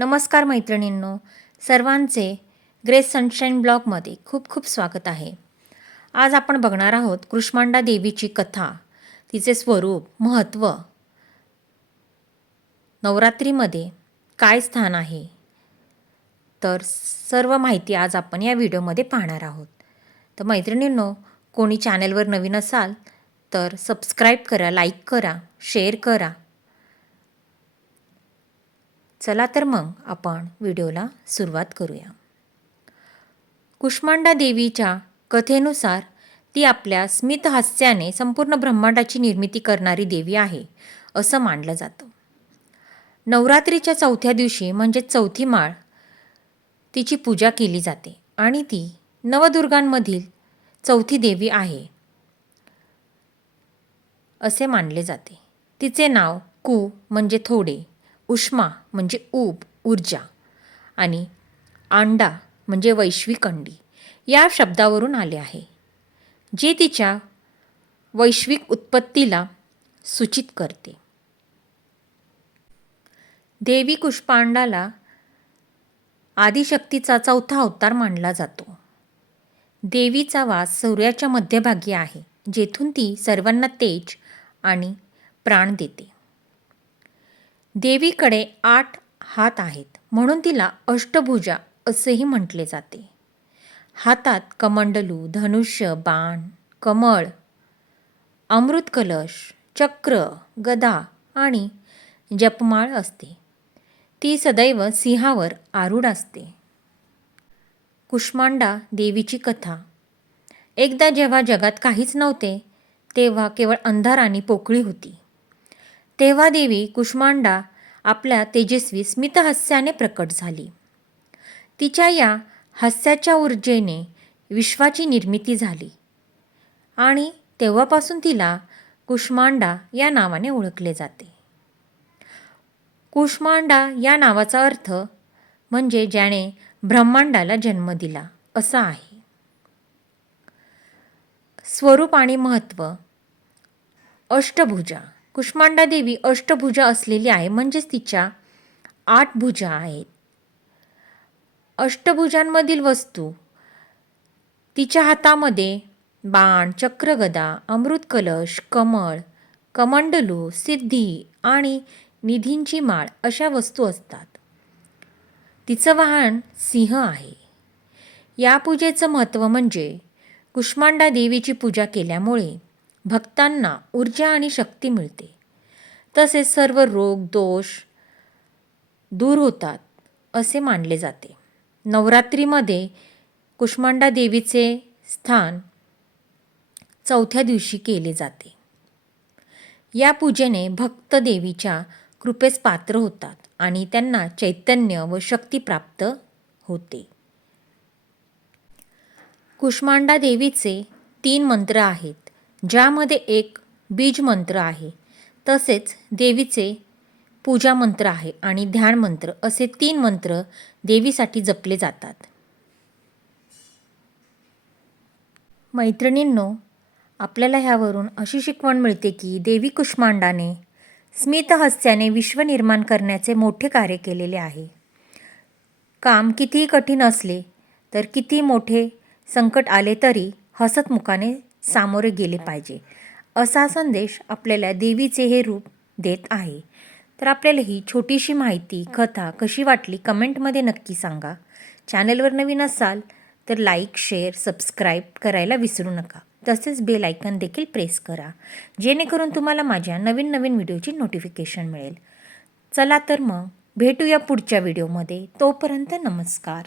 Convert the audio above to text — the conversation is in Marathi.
नमस्कार मैत्रिणींनो सर्वांचे ग्रेस सनशाईन ब्लॉगमध्ये खूप खूप स्वागत आहे. आज आपण बघणार आहोत कृष्मांडा देवीची कथा. तिचे स्वरूप महत्त्व नवरात्रीमध्ये काय स्थान आहे? तर सर्व माहिती आज आपण या व्हिडिओमध्ये पाहणार आहोत. तर मैत्रिणींनो कोणी चॅनलवर नवीन असाल तर सबस्क्राईब करा लाईक करा शेअर करा. चला तर मग आपण व्हिडिओला सुरुवात करूया. कुष्मांडा देवीच्या कथेनुसार ती आपल्या स्मितहास्याने संपूर्ण ब्रह्मांडाची निर्मिती करणारी देवी आहे असं मानलं जातं. नवरात्रीच्या चौथ्या दिवशी म्हणजे चौथी माळ तिची पूजा केली जाते आणि ती नवदुर्गांमधील चौथी देवी आहे असे मानले जाते. तिचे नाव कू म्हणजे थोडे. उष्मा म्हणजे ऊब ऊर्जा आणि आंडा म्हणजे वैश्विक अंडी. या शब्दावरून आले आहे. जे तिच्या वैश्विक उत्पत्तीला सूचित करते. देवी कुष्पांडाला आदिशक्तीचा चौथा अवतार मानला जातो. देवीचा वास सूर्याच्या मध्यभागी आहे जेथून ती सर्वांना तेज आणि प्राण देते. देवीकडे आठ हात आहेत. म्हणून तिला अष्टभुजा असेही म्हटले जाते. हातात कमंडलू धनुष्य बाण कमळ अमृत कलश चक्र गदा आणि जपमाळ असते. ती सदैव सिंहावर आरूढ असते. कुष्मांडा देवीची कथा. एकदा जेव्हा जगात काहीच नव्हते तेव्हा केवळ अंधार आणि पोकळी होती. तेव्हा देवी कुष्मांडा आपल्या तेजस्वी स्मितहास्याने प्रकट झाली. तिच्या या हास्याच्या ऊर्जेने विश्वाची निर्मिती झाली आणि तेव्हापासून तिला कुष्मांडा या नावाने ओळखले जाते. कुष्मांडा या नावाचा अर्थ म्हणजे ज्याने ब्रह्मांडाला जन्म दिला असा आहे. स्वरूप आणि महत्त्व अष्टभुजा. कुष्मांडा देवी अष्टभुजा असलेली आहे. म्हणजेच तिच्या आठ भुजा आहेत. अष्टभुजांमधील वस्तू तिच्या हातामध्ये बाण चक्रगदा अमृत कलश कमळ कमंडलू सिद्धी आणि निधींची माळ अशा वस्तू असतात. तिचं वाहन सिंह आहे. या पूजेचं महत्त्व म्हणजे कुष्मांडा देवीची पूजा केल्यामुळे भक्तांना ऊर्जा आणि शक्ती मिळते. तसेच सर्व रोग दोष दूर होतात असे मानले जाते. नवरात्रीमध्ये कुष्मांडा देवीचे स्थान चौथ्या दिवशी केले जाते. या पूजेने भक्त देवीच्या कृपेस पात्र होतात आणि त्यांना चैतन्य व शक्ती प्राप्त होते. कुष्मांडा देवीचे तीन मंत्र आहेत. ज्यामध्ये एक बीज मंत्र आहे. तसेच देवीचे पूजा मंत्र आहे आणि ध्यान मंत्र असे तीन मंत्र देवीसाठी जपले जातात. मैत्रिणींनो आपल्याला ह्यावरून अशी शिकवण मिळते की देवी कुष्मांडाने स्मितहस्याने विश्व निर्माण करण्याचे मोठे कार्य केलेले आहे. काम कितीही कठीण असले तर किती मोठे संकट आले तरी हसतमुखाने सामोरे गेले पाहिजे. असा संदेश आपल्याला देवीचे हे रूप देत आहे. तर आपल्याला ही छोटीशी माहिती कथा कशी वाटली कमेंटमध्ये नक्की सांगा. चॅनलवर नवीन असाल तर लाईक शेअर सबस्क्राईब करायला विसरू नका. तसेच बेल आयकन देखील प्रेस करा. जेणेकरून तुम्हाला माझ्या नवीन नवीन व्हिडिओची नोटिफिकेशन मिळेल. चला तर मग भेटूया पुढच्या व्हिडिओमध्ये. तोपर्यंत नमस्कार.